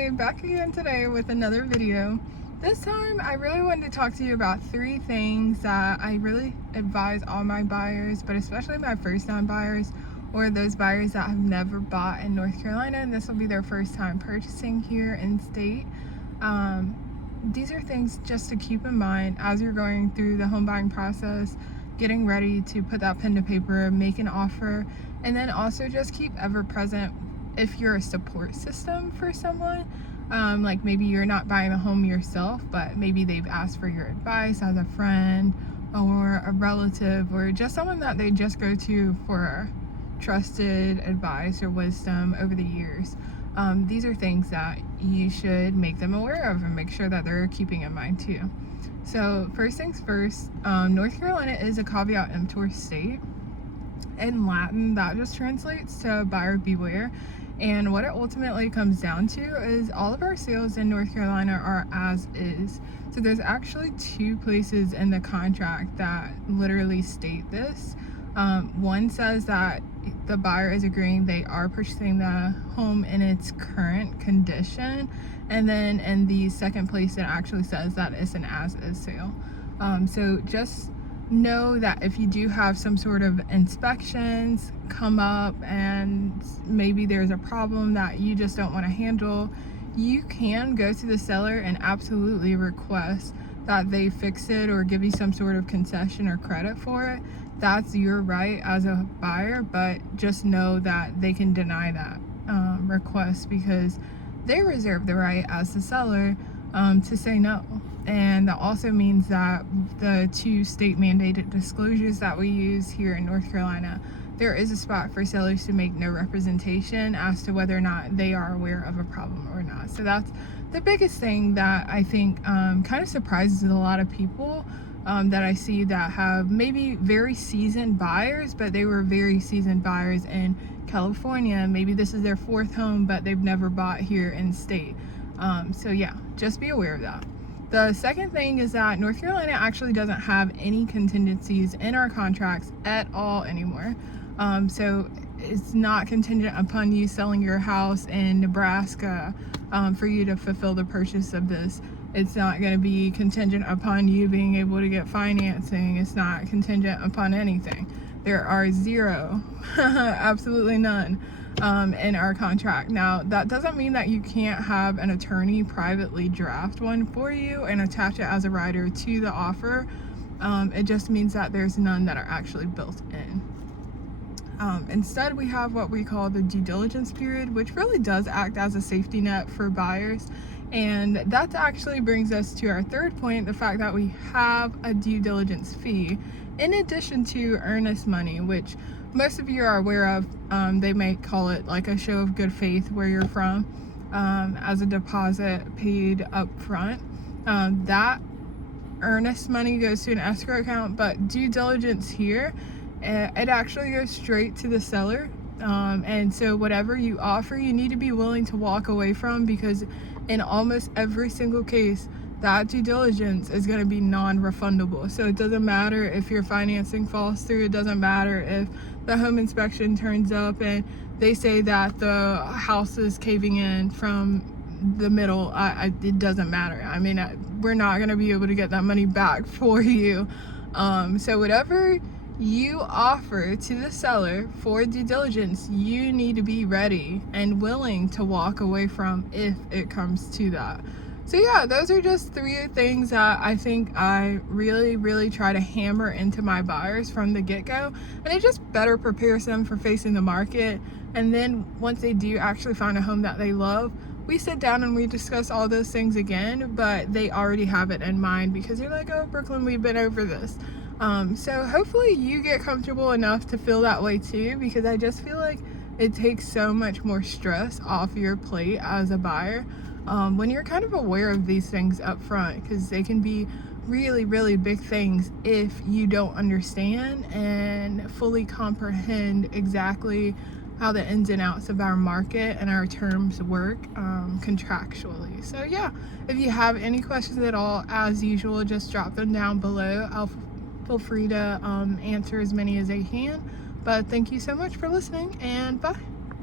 Hi, back again today with another video. This time I really wanted to talk to you about 3 things that I really advise all my buyers, but especially my first time buyers or those buyers that have never bought in North Carolina and this will be their first time purchasing here in state. These are things just to keep in mind as you're going through the home buying process, getting ready to put that pen to paper, make an offer, and then also just keep ever present if you're a support system for someone. Like maybe you're not buying a home yourself, but maybe they've asked for your advice as a friend or a relative or just someone that they just go to for trusted advice or wisdom over the years. These are things that you should make them aware of and make sure that they're keeping in mind too. So first things first, North Carolina is a caveat emptor state. In Latin, that just translates to buyer beware. And what it ultimately comes down to is all of our sales in North Carolina are as is. So there's actually 2 places in the contract that literally state this. One says that the buyer is agreeing they are purchasing the home in its current condition. And then in the second place, it actually says that it's an as-is sale. So just know that if you do have some sort of inspections come up and maybe there's a problem that you just don't want to handle, you can go to the seller and absolutely request that they fix it or give you some sort of concession or credit for it. That's your right as a buyer, but just know that they can deny that request because they reserve the right as the seller to say no. And that also means that the 2 state mandated disclosures that we use here in North Carolina, there is a spot for sellers to make no representation as to whether or not they are aware of a problem or not. So that's the biggest thing that I think kind of surprises a lot of people that I see that have maybe very seasoned buyers, but they were very seasoned buyers in California. Maybe this is their 4th home, but they've never bought here in state. So yeah, just be aware of that. The second thing is that North Carolina actually doesn't have any contingencies in our contracts at all anymore. So it's not contingent upon you selling your house in Nebraska for you to fulfill the purchase of this. It's not going to be contingent upon you being able to get financing. It's not contingent upon anything. There are 0, absolutely none, in our contract. Now, that doesn't mean that you can't have an attorney privately draft one for you and attach it as a rider to the offer. It just means that there's none that are actually built in. Instead, we have what we call the due diligence period, which really does act as a safety net for buyers. And that actually brings us to our third point, the fact that we have a due diligence fee in addition to earnest money, which most of you are aware of. They may call it like a show of good faith where you're from, as a deposit paid up front. That earnest money goes to an escrow account, but due diligence here, it actually goes straight to the seller. And so whatever you offer, you need to be willing to walk away from, because in almost every single case, that due diligence is going to be non-refundable. So it doesn't matter if your financing falls through. It doesn't matter if the home inspection turns up and they say that the house is caving in from the middle. It doesn't matter. I mean, we're not going to be able to get that money back for you. So whatever you offer to the seller for due diligence, you need to be ready and willing to walk away from if it comes to that. So yeah, those are just 3 things that I think I really try to hammer into my buyers from the get-go, and it just better prepares them for facing the market. And then once they do actually find a home that they love, we sit down and we discuss all those things again, but they already have it in mind because they're like, oh, Brooklyn, we've been over this. So hopefully you get comfortable enough to feel that way too, because I just feel like it takes so much more stress off your plate as a buyer when you're kind of aware of these things up front, because they can be really big things if you don't understand and fully comprehend exactly how the ins and outs of our market and our terms work contractually. So yeah, if you have any questions at all, as usual, just drop them down below. I'll feel free to answer as many as I can. But thank you so much for listening, and bye.